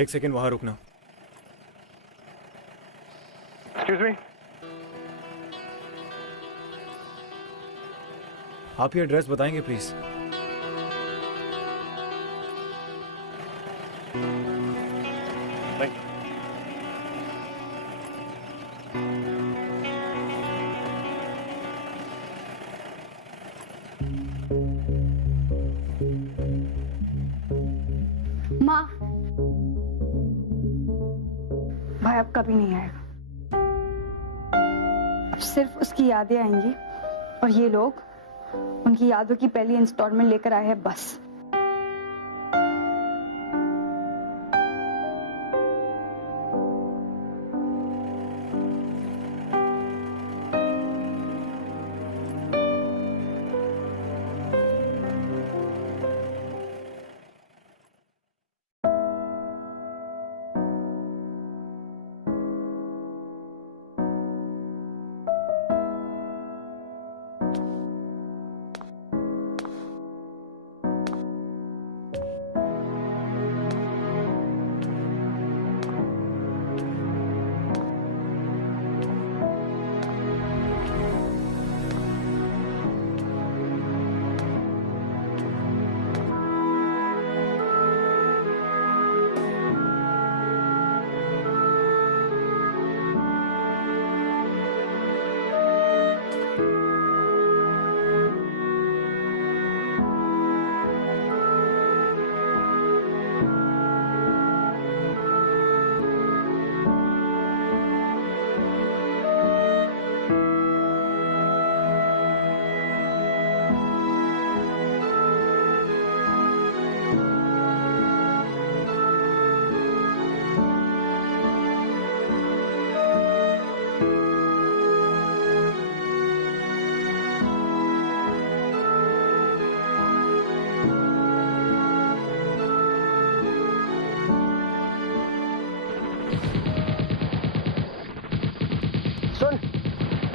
एक सेकंड वहां रुकना। एक्सक्यूज मी, आप ये एड्रेस बताएंगे प्लीज? माँ, भाई अब कभी नहीं आएगा। अब सिर्फ उसकी यादें आएंगी और ये लोग उनकी यादों की पहली इंस्टॉलमेंट लेकर आए हैं बस।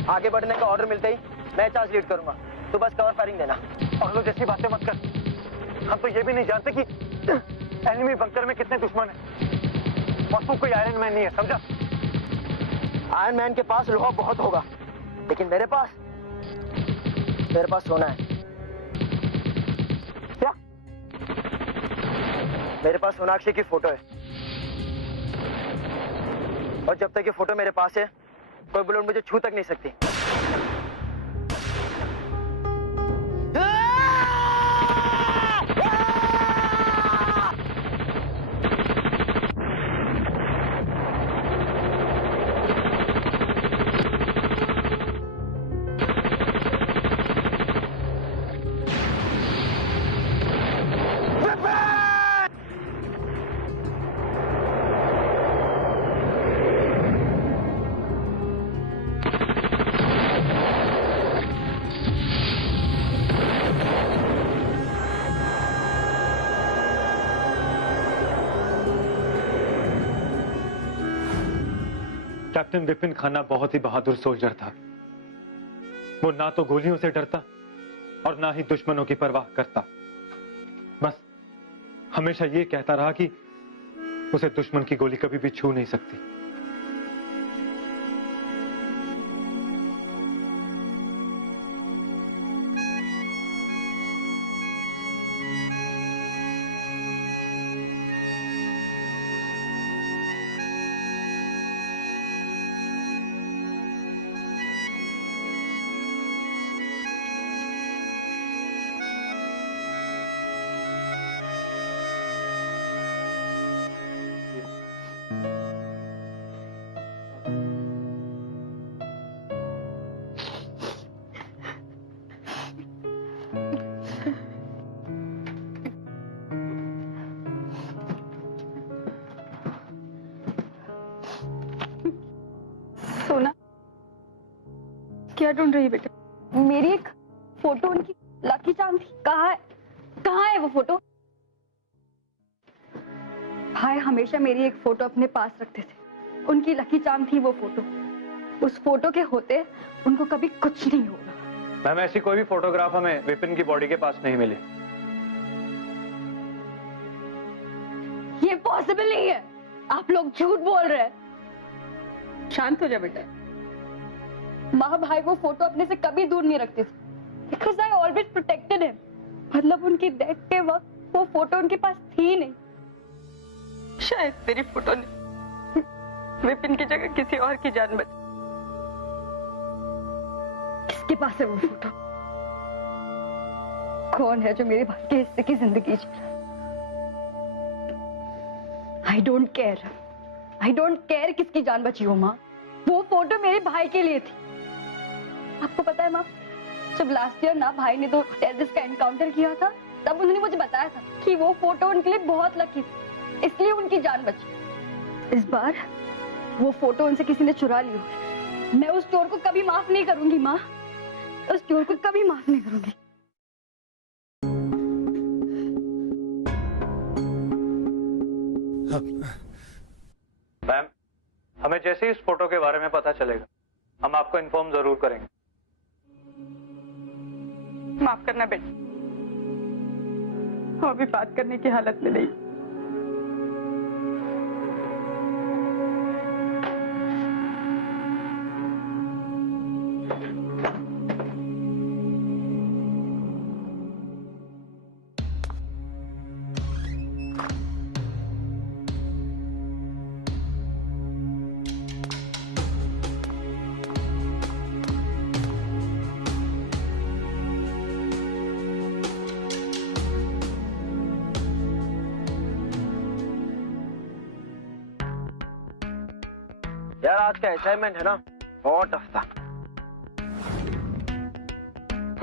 आगे बढ़ने का ऑर्डर मिलते ही मैं चार्ज लीड करूंगा, तो बस कवर फायरिंग देना। पागलों जैसी बातें मत कर। हम तो ये भी नहीं जानते कि एनिमी बंकर में कितने दुश्मन हैं। और तू कोई आयरन मैन नहीं है, समझा? आयरन मैन के पास लोहा बहुत होगा, लेकिन मेरे पास सोना है। क्या? मेरे पास सोनाक्षी की फोटो है, और जब तक ये फोटो मेरे पास है कोई बुलेट मुझे छू तक नहीं सकती। कैप्टन विपिन खन्ना बहुत ही बहादुर सोल्जर था। वो ना तो गोलियों से डरता और ना ही दुश्मनों की परवाह करता। बस हमेशा ये कहता रहा कि उसे दुश्मन की गोली कभी भी छू नहीं सकती। सोना, क्या ढूंढ रही है बेटा? मेरी एक फोटो उनकी लकी चार्म थी। कहाँ है वो फोटो? भाई हमेशा मेरी एक फोटो अपने पास रखते थे। उनकी लकी चार्म थी वो फोटो। उस फोटो के होते उनको कभी कुछ नहीं होगा। मैम, ऐसी कोई भी फोटोग्राफ हमें विपिन की बॉडी के पास नहीं मिली। ये पॉसिबल नहीं है। आप लोग झूठ बोल रहे हैं। शांत हो जा बेटा। माँ भाई वो फोटो अपने से कभी दूर नहीं रखते थे, because I always protected him. मतलब उनकी डेथ के वक्त वो फोटो उनके पास थी नहीं। शायद तेरी फोटो ने विपिन की जगह किसी और की जान बचाई। किसके पास है वो फोटो? कौन है जो मेरे भाई के हिस्से की जिंदगी जी रहा? आई डोंट केयर किसकी जान बची हो माँ। वो फोटो मेरे भाई के लिए थी। आपको पता है माँ, जब लास्ट ईयर ना भाई ने तो टेररिस्ट का एनकाउंटर किया था, तब उन्होंने मुझे बताया था कि वो फोटो उनके लिए बहुत लकी थी, इसलिए उनकी जान बची। इस बार वो फोटो उनसे किसी ने चुरा ली होगी। मैं उस चोर को कभी माफ नहीं करूंगी माँ, उस चोर को कभी माफ नहीं करूंगी। मैम, हमें जैसे ही इस फोटो के बारे में पता चलेगा हम आपको इन्फॉर्म जरूर करेंगे। माफ करना बेटा, वो अभी बात करने की हालत में नहीं। यार आज का असाइनमेंट है ना, बहुत टफ था।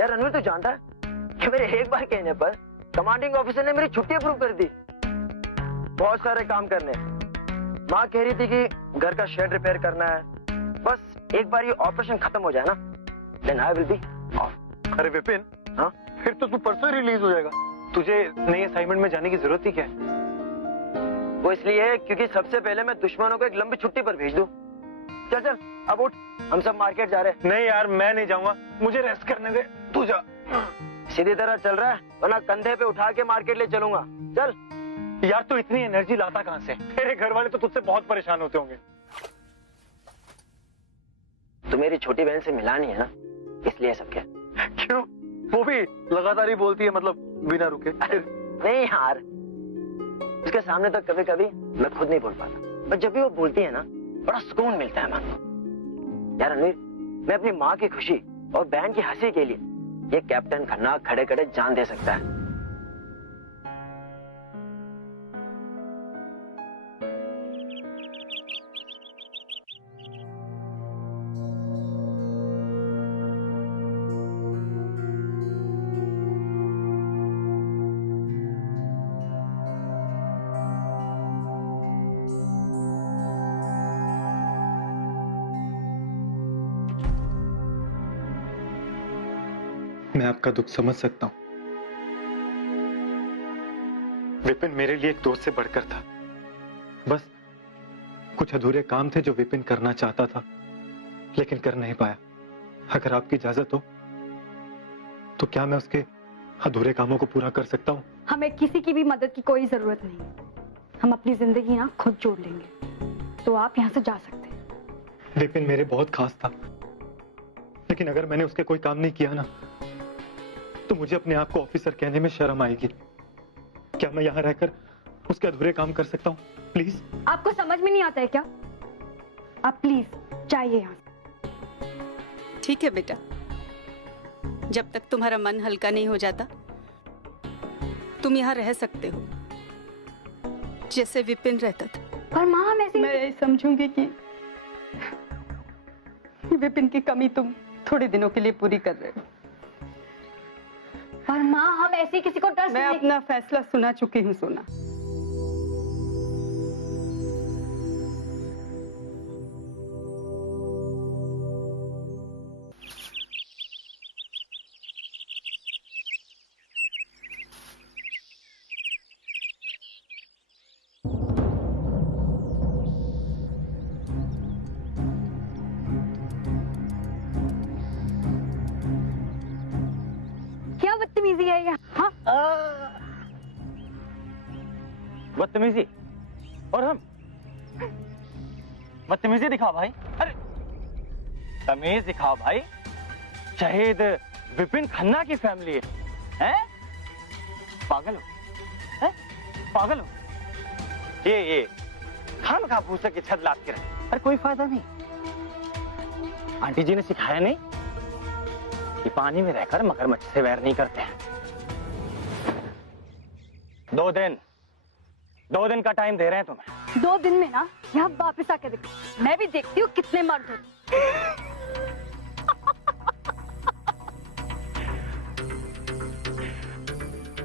यार रणवीर, तू जानता है कि मेरे एक बार कहने पर कमांडिंग ऑफिसर ने मेरी छुट्टी अप्रूव कर दी। बहुत सारे काम करने। माँ कह रही थी कि घर का शेड रिपेयर करना है। बस एक बार ये ऑपरेशन खत्म हो जाए ना, then I will be off. अरे विपिन, हाँ फिर तो तू परसों रिलीज हो जाएगा। तुझे नई असाइनमेंट में जाने की जरूरत ही क्या है? वो इसलिए क्योंकि सबसे पहले मैं दुश्मनों को एक लंबी छुट्टी पर भेज दूं। चल चल अब उठ, हम सब मार्केट जा रहे हैं। नहीं यार, मैं नहीं जाऊंगा, मुझे रेस्ट करने दे, तू जा। सीधी तरह चल रहा है, वरना कंधे पे उठा के मार्केट ले चलूंगा। चल। यार तू इतनी एनर्जी लाता कहां से? तेरे घर वाले तो तुझसे बहुत परेशान होते होंगे। तू मेरी छोटी बहन से मिला नहीं है ना, इसलिए सब क्या। क्यों? वो भी लगातार ही बोलती है, मतलब बिना रुके। नहीं यार, उसके सामने तो कभी कभी मैं खुद नहीं बोल पाता, पर जब भी वो बोलती है ना, बड़ा सुकून मिलता है मन को। यार रणवीर, मैं अपनी माँ की खुशी और बहन की हंसी के लिए ये कैप्टन खन्ना खड़े खड़े जान दे सकता है। मैं आपका दुख समझ सकता हूं। विपिन मेरे लिए एक दोस्त से बढ़कर था। बस कुछ अधूरे काम थे जो विपिन करना चाहता था, लेकिन कर नहीं पाया। अगर आपकी इजाजत हो तो क्या मैं उसके अधूरे कामों को पूरा कर सकता हूं? हमें किसी की भी मदद की कोई जरूरत नहीं। हम अपनी जिंदगी ना खुद जोड़ लेंगे, तो आप यहाँ से जा सकते हैं। विपिन मेरे बहुत खास था, लेकिन अगर मैंने उसके कोई काम नहीं किया ना, तो मुझे अपने आप को ऑफिसर कहने में शर्म आएगी। क्या मैं यहाँ रहकर उसके अधूरे काम कर सकता हूँ? प्लीज। आपको समझ में नहीं आता है क्या? आप प्लीज जाइए यहाँ से। ठीक है बेटा, जब तक तुम्हारा मन हल्का नहीं हो जाता तुम यहाँ रह सकते हो, जैसे विपिन रहता था। पर माँ, हम ऐसे मैं यही समझूंगी कि विपिन की कमी तुम थोड़े दिनों के लिए पूरी कर रहे हो। पर माँ, हम ऐसे किसी को ट्रस्ट मैं नहीं। अपना फैसला सुना चुकी हूँ सोना। क्या बदतमीजी है ये? हाँ, बदतमीजी? और हम बदतमीजी दिखाओ भाई। अरे तमीज दिखाओ भाई। शहीद विपिन खन्ना की फैमिली है, हैं? पागल हो, हैं? पागल हो। ये खामखा भूसे की छत लाद के रहे। अरे कोई फायदा नहीं। आंटी जी ने सिखाया नहीं कि पानी में रहकर मगरमच्छ से वैर नहीं करते हैं। 2 दिन का टाइम दे रहे हैं तुम्हें। 2 दिन में ना यहाँ वापस आके देखो, मैं भी देखती हूँ कितने मर्द होते।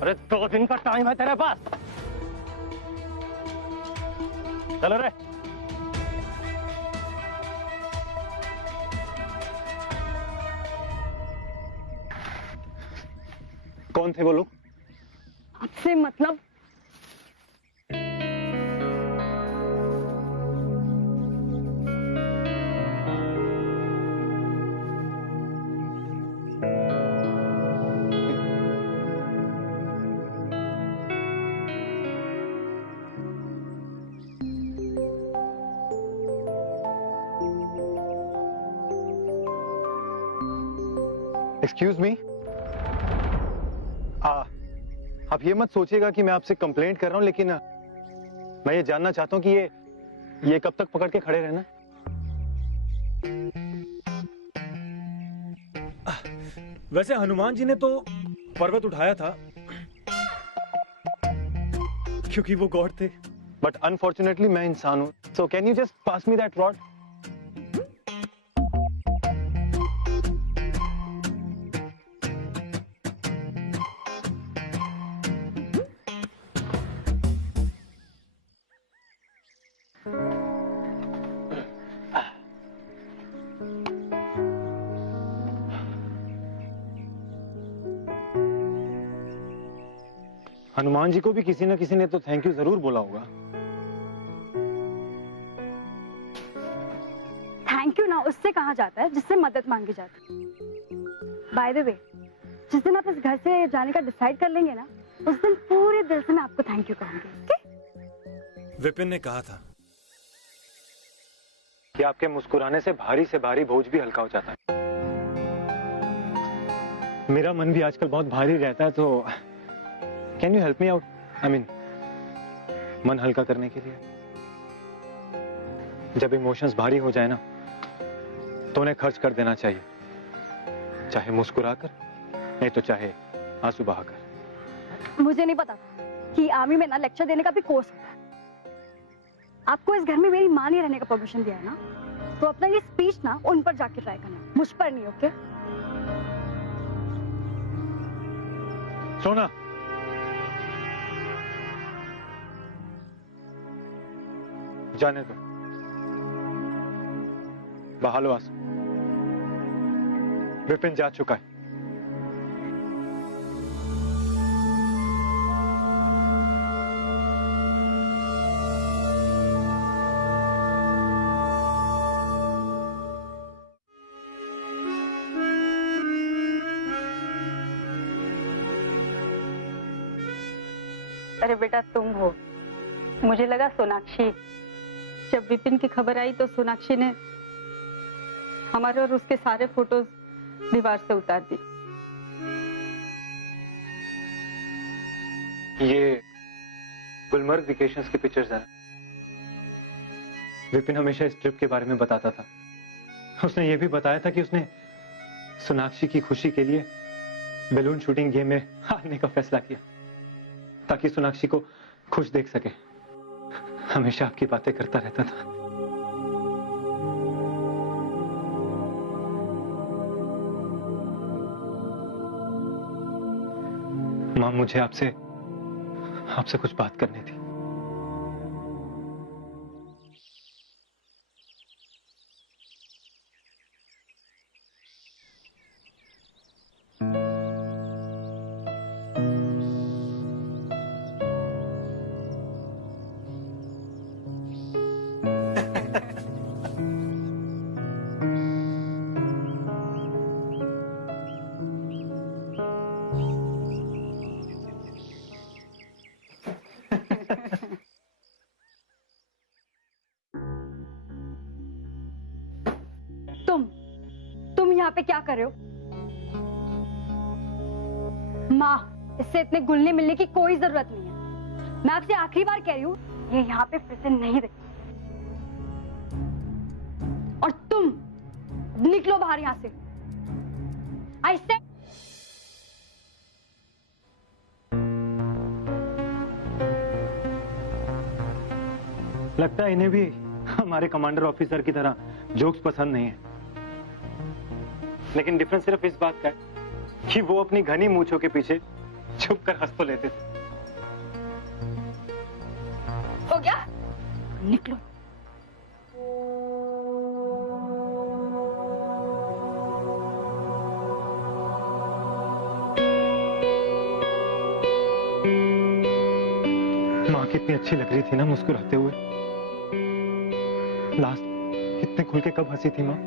अरे 2 दिन का टाइम है तेरे पास। चलो रे। कौन थे वो लोग? आपसे मतलब? एक्सक्यूज मी, आप ये मत सोचिएगा कि मैं आपसे कंप्लेंट कर रहा हूं, लेकिन मैं ये जानना चाहता हूं कि ये कब तक पकड़ के खड़े रहना? वैसे हनुमान जी ने तो पर्वत उठाया था क्योंकि वो गॉड थे। बट अनफॉर्चुनेटली मैं इंसान हूं, so can you just pass me that rod? Hanuman ji को भी किसी न किसी ने तो थैंक यू जरूर बोला होगा। थैंक यू ना उससे कहा जाता है जिससे मदद मांगी जाती है। बाय द वे, जिस दिन आप इस घर से जाने का डिसाइड कर लेंगे ना, उस दिन पूरे दिल से मैं आपको थैंक यू कहूंगी। ओके? विपिन ने कहा था कि आपके मुस्कुराने से भारी बोझ भी हल्का हो जाता है। मेरा मन भी आजकल बहुत भारी रहता है, तो can you help me out? I mean, मन हल्का करने के लिए। जब इमोशंस भारी हो जाए ना, तो उन्हें खर्च कर देना चाहिए, चाहे मुस्कुराकर, नहीं तो चाहे आंसू बहाकर। मुझे नहीं पता कि आर्मी में ना लेक्चर देने का भी कोर्स होता है। आपको इस घर में मेरी मां नहीं रहने का परमिशन दिया है ना, तो अपना ये स्पीच ना उन पर जाके ट्राई करना, मुझ पर नहीं। ओके? सोना, जाने दो, बहा लो आंसू। विपिन जा चुका है। अरे बेटा तुम हो, मुझे लगा सोनाक्षी। जब विपिन की खबर आई तो सोनाक्षी ने हमारे और उसके सारे फोटोज दीवार से उतार दी। ये गुलमर्ग वेकेशंस की पिक्चर्स हैं। विपिन हमेशा इस ट्रिप के बारे में बताता था। उसने ये भी बताया था कि उसने सोनाक्षी की खुशी के लिए बैलून शूटिंग गेम में हारने का फैसला किया, ताकि सोनाक्षी को खुश देख सके। हमेशा आपकी बातें करता रहता था। मां, मुझे आपसे कुछ बात करनी थी। यहाँ पे क्या कर रहे हो? माँ, इससे इतने घुलने मिलने की कोई जरूरत नहीं है। मैं आपसे आखिरी बार कह रही हूँ, ये यहाँ पे फिर से नहीं रहे। और तुम निकलो बाहर यहाँ से। I said लगता है इन्हें भी हमारे कमांडर ऑफिसर की तरह जोक्स पसंद नहीं है। लेकिन डिफरेंस सिर्फ इस बात का है कि वो अपनी घनी मूंछों के पीछे छुप कर हंस तो लेते थे। हो गया? निकलो। माँ कितनी अच्छी लग रही थी ना मुस्कुराते हुए। लास्ट इतने खुल के कब हंसी थी माँ?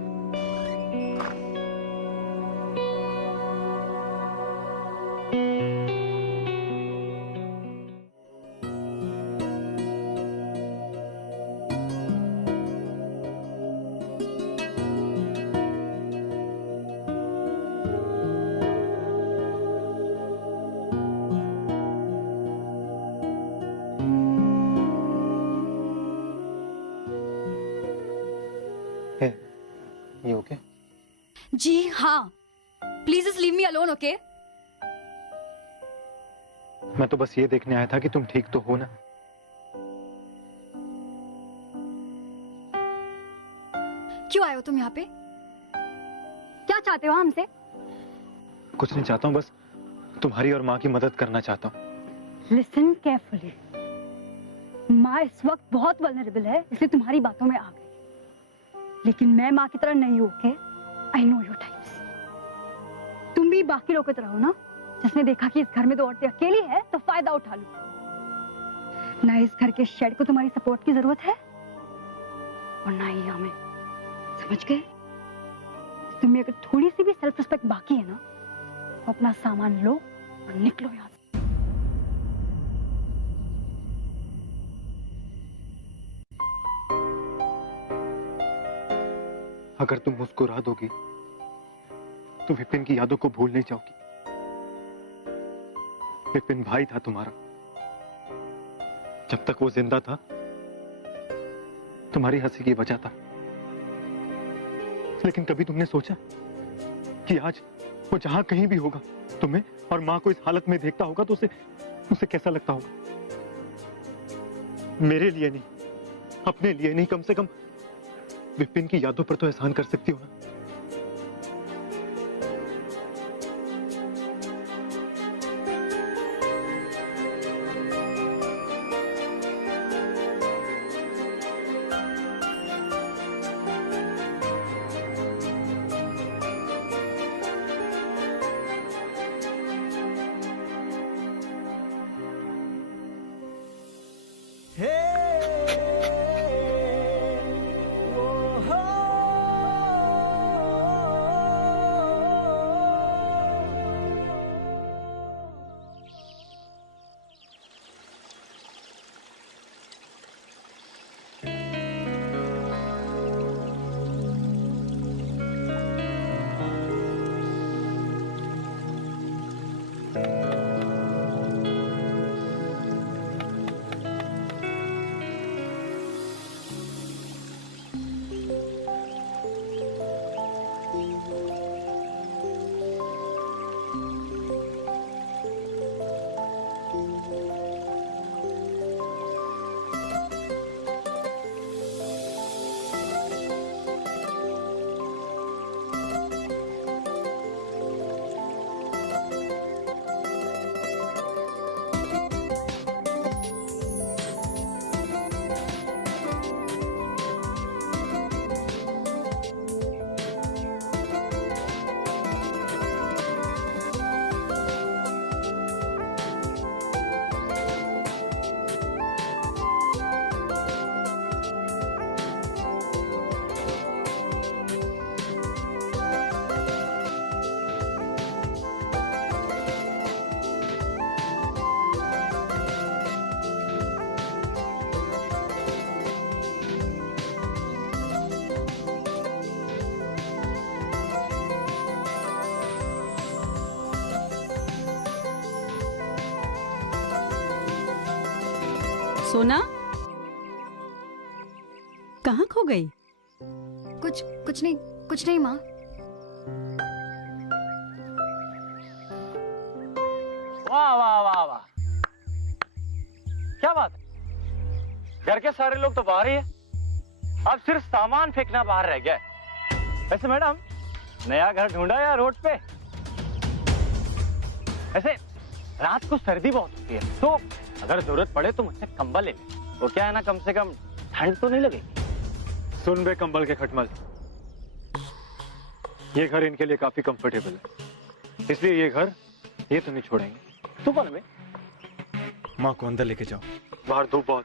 ये ओके? जी हाँ, please just leave me alone, okay? मैं तो बस ये देखने आया था कि तुम ठीक तो हो ना। क्यों आए हो तुम यहाँ पे? क्या चाहते हो हमसे? कुछ नहीं चाहता हूँ, बस तुम्हारी और माँ की मदद करना चाहता हूँ। Listen carefully. माँ इस वक्त बहुत वल्नरेबल है, इसलिए तुम्हारी बातों में आ गई। लेकिन मैं माँ की तरह नहीं हूँ, okay? I know your types. तुम भी बाकी लोगों की तरह हो ना, जिसने देखा कि इस घर में दो औरतें अकेली है तो फायदा उठा लो। ना इस घर के शेड को तुम्हारी सपोर्ट की जरूरत है और ना ही हमें, समझ गए? तुम्हें अगर थोड़ी सी भी सेल्फ रिस्पेक्ट बाकी है ना, तो अपना सामान लो और निकलो यहाँ से। अगर तुम मुस्कुरा दोगी तो विपिन की यादों को भूल नहीं जाओगी। विपिन भाई था तुम्हारा। जब तक वो जिंदा था, तुम्हारी हंसी की वजह था। लेकिन कभी तुमने सोचा कि आज वो जहां कहीं भी होगा, तुम्हें और मां को इस हालत में देखता होगा तो उसे कैसा लगता होगा? मेरे लिए नहीं, अपने लिए नहीं, कम से कम विपिन की यादों पर तो एहसान कर सकती हो ना। सोना कहाँ खो गई? कुछ नहीं माँ। वाह वाह वाह वाह, क्या बात है, घर के सारे लोग तो बाहर ही है, अब सिर्फ सामान फेंकना बाहर रह गया है। वैसे मैडम, नया घर ढूंढा या रोड पे? ऐसे रात को सर्दी बहुत होती है, तो अगर जरूरत पड़े तो मुझसे कंबल ले ले, वो क्या है ना, कम से कम ठंड तो नहीं लगेगी। सुन बे कंबल के खटमल, ये घर इनके लिए काफी कंफर्टेबल है, इसलिए ये घर ये तो नहीं छोड़ेंगे। तू कौन है बे? माँ को अंदर लेके जाओ। बाहर धूप बहुत।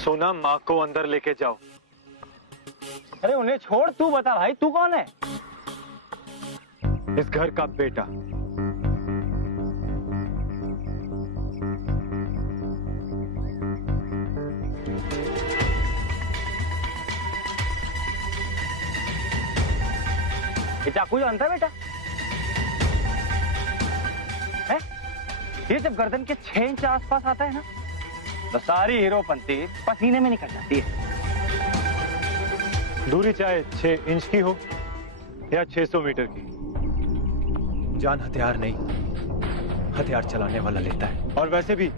सोना, माँ को अंदर लेके जाओ। अरे उन्हें छोड़, तू बता भाई, तू कौन है? इस घर का बेटा। ये चाकू जानता है बेटा? है? ये जब गर्दन के 6 इंच आसपास आता है ना, तो सारी हीरोपंती पसीने में निकल जाती है। दूरी चाहे 6 इंच की हो या 600 मीटर की, जान हथियार नहीं, हथियार चलाने वाला लेता है। और वैसे भी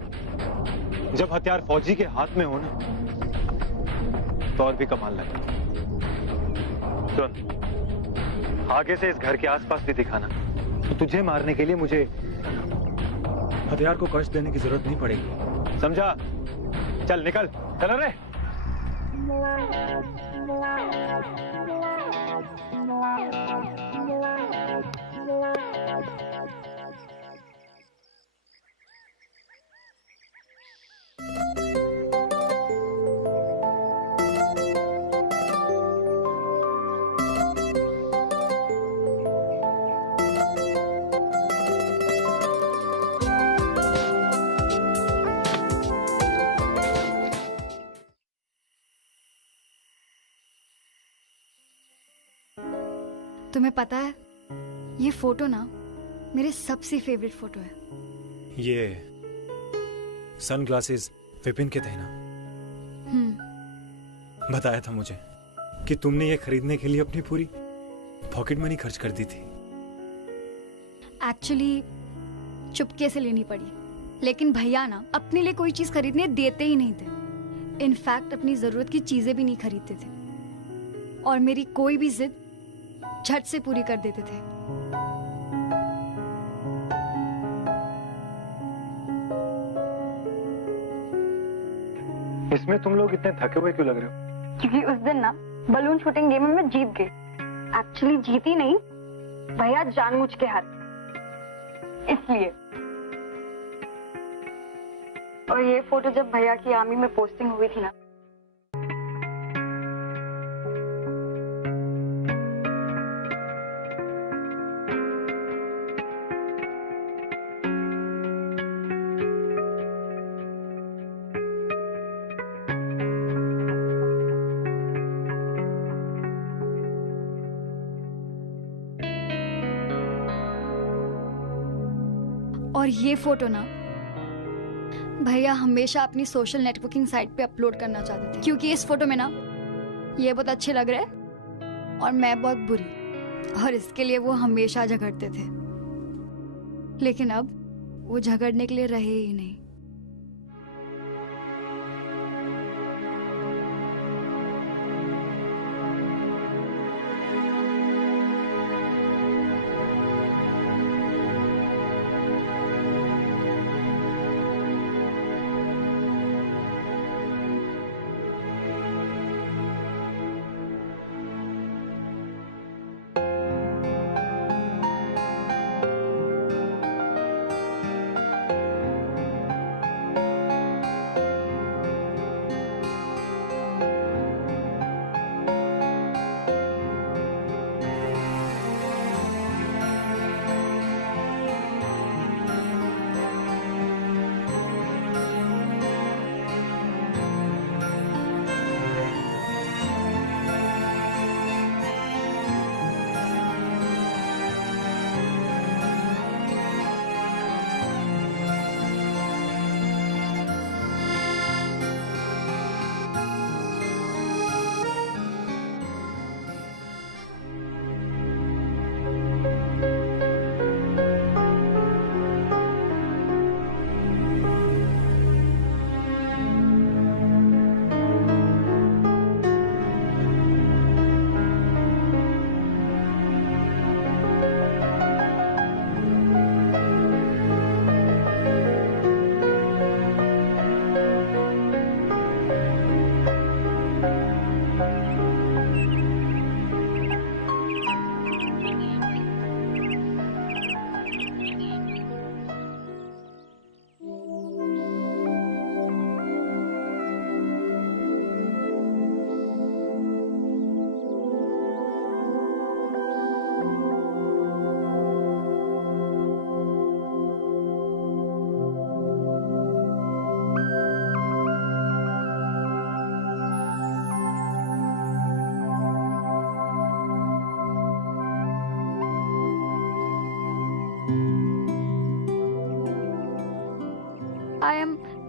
जब हथियार फौजी के हाथ में हो ना, तो और भी कमाल लगे। सुन, आगे से इस घर के आसपास भी दिखाना, तो तुझे मारने के लिए मुझे हथियार को कष्ट देने की जरूरत नहीं पड़ेगी। समझा? चल निकल, चल रे। तुम्हें पता है, ये फोटो ना मेरे सबसे फेवरेट फोटो है। ये सनग्लासेस विपिन के थे ना? बताया था मुझे कि तुमने ये खरीदने के लिए अपनी पूरी पॉकेट मनी खर्च कर दी थी। एक्चुअली चुपके से लेनी पड़ी, लेकिन भैया ना अपने लिए कोई चीज खरीदने देते ही नहीं थे। इनफैक्ट अपनी जरूरत की चीजें भी नहीं खरीदते थे, और मेरी कोई भी जिद झट से पूरी कर देते थे। इसमें तुम लोग इतने थके हुए क्यों लग रहे हो? क्योंकि उस दिन ना बलून शूटिंग गेम में मैं जीत गई। एक्चुअली जीती नहीं, भैया जानबूझ के हार, इसलिए। और ये फोटो जब भैया की आर्मी में पोस्टिंग हुई थी ना, और ये फोटो ना भैया हमेशा अपनी सोशल नेटवर्किंग साइट पे अपलोड करना चाहते थे, क्योंकि इस फोटो में ना ये बहुत अच्छे लग रहे हैं और मैं बहुत बुरी, और इसके लिए वो हमेशा झगड़ते थे। लेकिन अब वो झगड़ने के लिए रहे ही नहीं।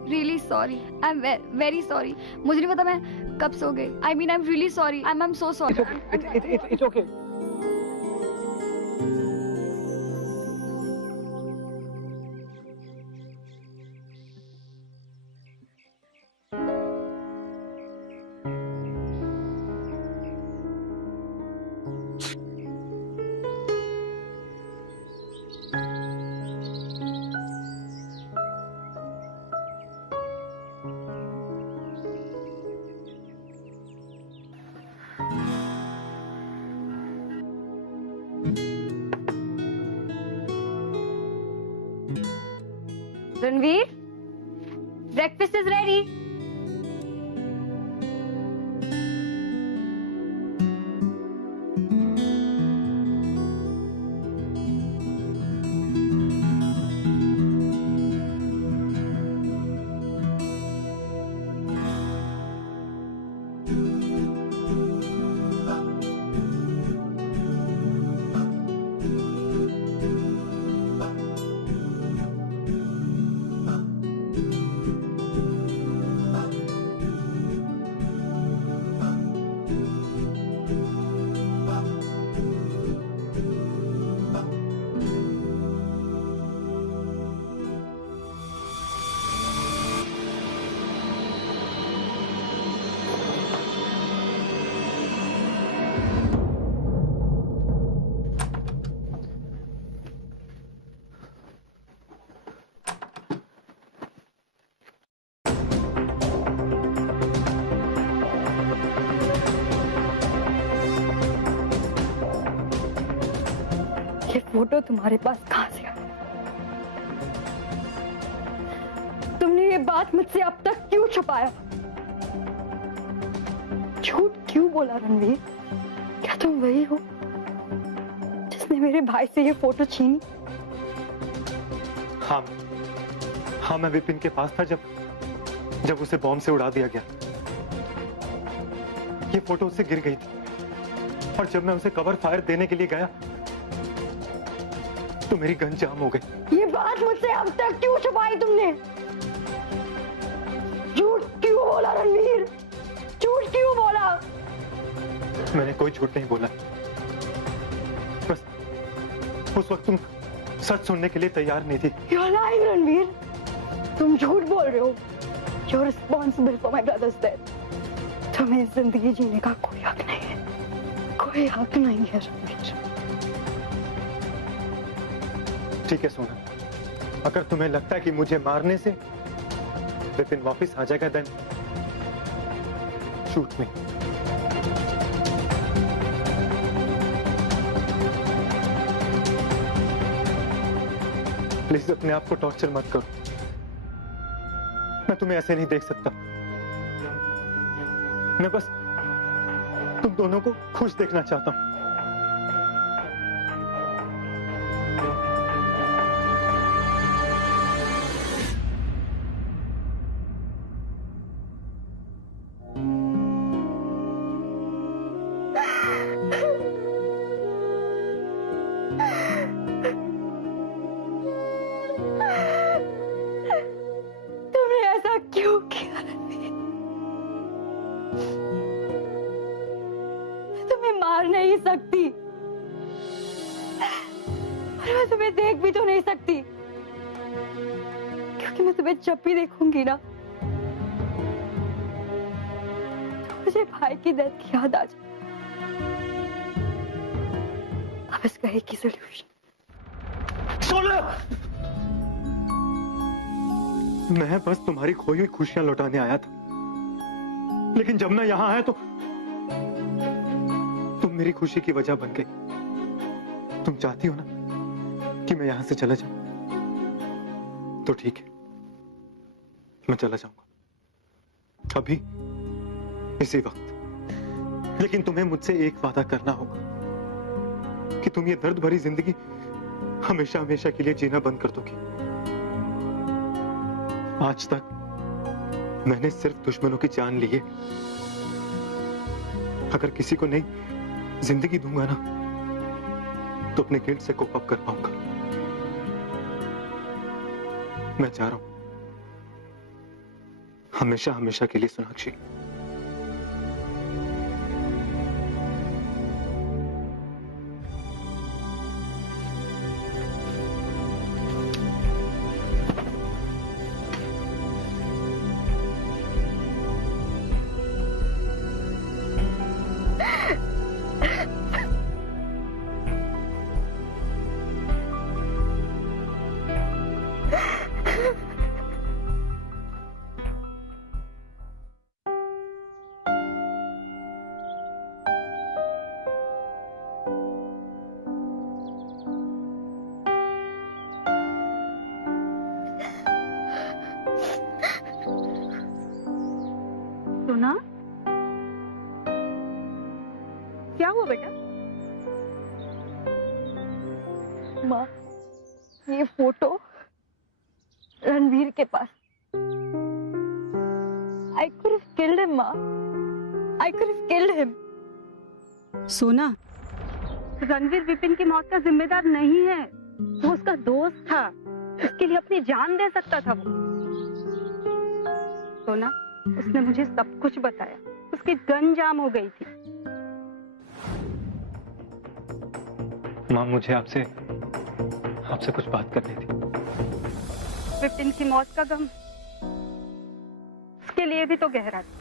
Really sorry, I am very sorry. मुझे नहीं पता मैं कब सो गई। I mean I am really sorry, I am so sorry. It's okay. Ranveer, breakfast is ready. ये फोटो तुम्हारे पास कहां से आई? तुमने ये बात मुझसे अब तक क्यों छुपाया? झूठ क्यों बोला रणवीर? क्या तुम वही हो जिसने मेरे भाई से ये फोटो छीनी? हाँ, मैं विपिन के पास था जब उसे बॉम्ब से उड़ा दिया गया। ये फोटो उससे गिर गई थी और जब मैं उसे कवर फायर देने के लिए गया तो मेरी गन जाम हो गई। ये बात मुझसे अब तक क्यों छुपाई तुमने? झूठ क्यों बोला रणवीर? झूठ क्यों बोला? मैंने कोई झूठ नहीं बोला, बस उस वक्त तुम सच सुनने के लिए तैयार नहीं थी। You're lying, Ranveer. तुम झूठ बोल रहे हो। You're responsible for my brother's death. तुम्हें जिंदगी जीने का कोई हक नहीं है, कोई हक नहीं है रणवीर। ठीक है सोना, अगर तुम्हें लगता है कि मुझे मारने से विपिन वापस आ जाएगा देन शूट मी। प्लीज अपने आप को टॉर्चर मत करो, मैं तुम्हें ऐसे नहीं देख सकता। मैं बस तुम दोनों को खुश देखना चाहता हूं। तुमने ऐसा क्यों किया रणवीर? मैं तुम्हें मार नहीं सकती और मैं तुम्हें देख भी तो नहीं सकती, क्योंकि मैं तुम्हें जब भी देखूंगी ना तो मुझे भाई की डेथ की याद आ जाए। अब इसका एक ही सोल्यूशन। सोना, मैं बस तुम्हारी खोई हुई खुशियां लौटाने आया था, लेकिन जब मैं यहां आया तो तुम मेरी खुशी की वजह बन गई। तुम चाहती हो ना कि मैं यहां से चला जाऊं, तो ठीक है, मैं चला जाऊंगा अभी इसी वक्त। लेकिन तुम्हें मुझसे एक वादा करना होगा कि तुम ये दर्द भरी जिंदगी हमेशा हमेशा के लिए जीना बंद कर दोगी। आज तक मैंने सिर्फ दुश्मनों की जान ली है, अगर किसी को नई जिंदगी दूंगा ना तो अपने गिल्ट से कोप अप कर पाऊंगा। मैं चाह रहा हूं हमेशा हमेशा के लिए सोनाक्षी। सोना, क्या हुआ बेटा? माँ, ये फोटो रणवीर के पास। I could have killed him, माँ। I could have killed him। सोना, रणवीर विपिन की मौत का जिम्मेदार नहीं है। वो उसका दोस्त था, उसके लिए अपनी जान दे सकता था वो। सोना, उसने मुझे सब कुछ बताया। उसकी गन जाम हो गई थी। माँ, मुझे आपसे कुछ बात करनी थी। विपिन की मौत का गम उसके लिए भी तो गहरा था।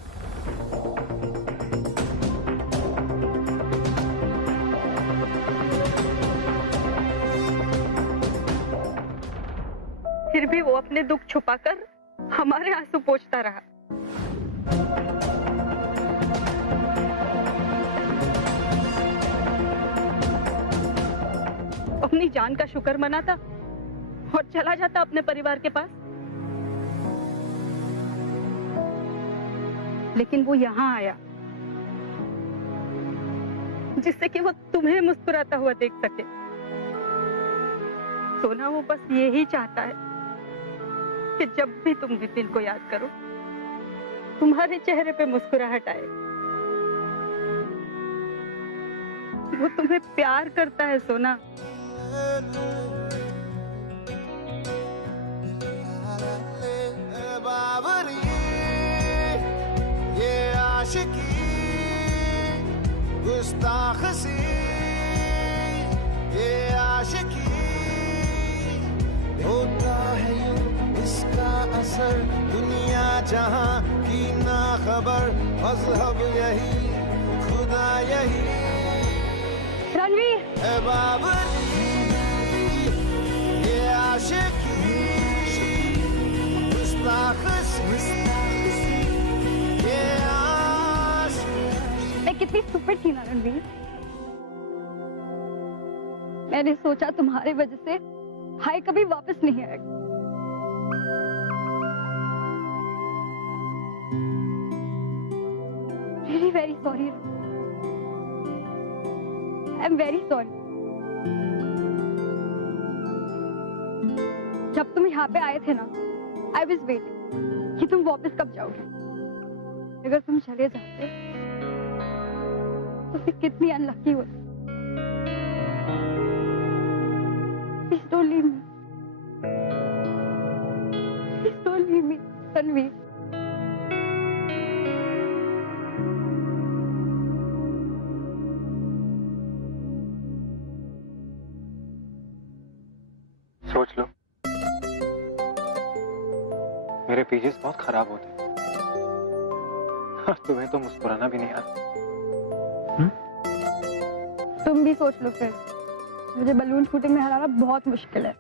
फिर भी वो अपने दुख छुपाकर हमारे आंसू पोंछता रहा। अपनी जान का शुक्र मनाता और चला जाता अपने परिवार के पास। लेकिन वो यहाँ आया जिससे कि वो तुम्हें मुस्कुराता हुआ देख सके। सोना, वो बस यही चाहता है कि जब भी तुम विपिन को याद करो, तुम्हारे चेहरे पे मुस्कुराहट आए। वो तुम्हें प्यार करता है सोना। बाबरी ये आशिकी गुस्ताख सी ये आशिकी होता है यूं इसका असर दुनिया जहां की ना खबर मजहब यही खुदा यही रणवीर, है बाबरी ये आशिकी गुस्ताख सी ये आशिकी। मैं कितनी स्टूपिड थी ना रणवीर। मैंने सोचा तुम्हारे वजह से भाई कभी वापस नहीं आएगा। Really very sorry। I'm very sorry। जब तुम यहाँ पे आए थे ना, I was waiting कि तुम वापस कब जाओगे। अगर तुम चले जाते तो फिर कितनी अनलकी होती। Please don't leave me। Please don't leave me, Ranveer. सोच लो, मेरे पेजेस बहुत खराब होते हैं और तुम्हें तो मुस्कुराना भी नहीं आता। तुम भी सोच लो फिर। मुझे बलून शूटिंग में हराना बहुत मुश्किल है।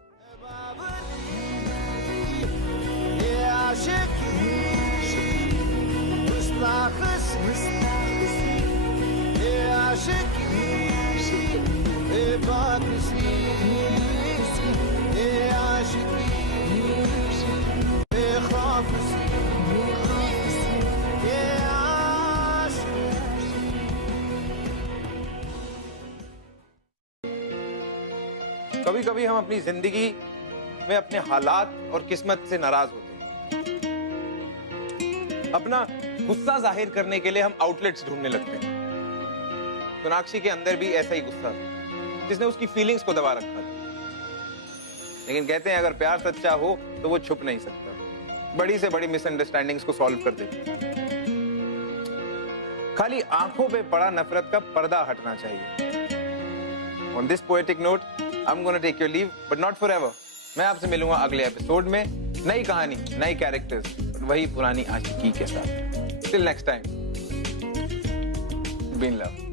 ये आशिकी गुस्ताख सी ये आशिकी बेबाकी ये आशिकी बेखौफ सी ये आशिकी। कभी कभी हम अपनी जिंदगी में अपने हालात और किस्मत से नाराज होते हैं। अपना गुस्सा जाहिर करने के लिए हम आउटलेट्स ढूंढने लगते हैं। सोनाक्षी के अंदर भी ऐसा ही गुस्सा था जिसने उसकी फीलिंग्स को दबा रखा था। लेकिन कहते हैं अगर प्यार सच्चा हो तो वो छुप नहीं सकता। बड़ी से बड़ी मिसअंडरस्टैंडिंग्स को सॉल्व कर देगी। खाली आंखों पे पड़ा नफरत का पर्दा हटना चाहिए। On this poetic note I am gonna take your leave, but not forever. मैं आपसे मिलूंगा अगले एपिसोड में, नई कहानी, नई कैरेक्टर्स, वही पुरानी आशिकी के साथ। Till next time, be in love.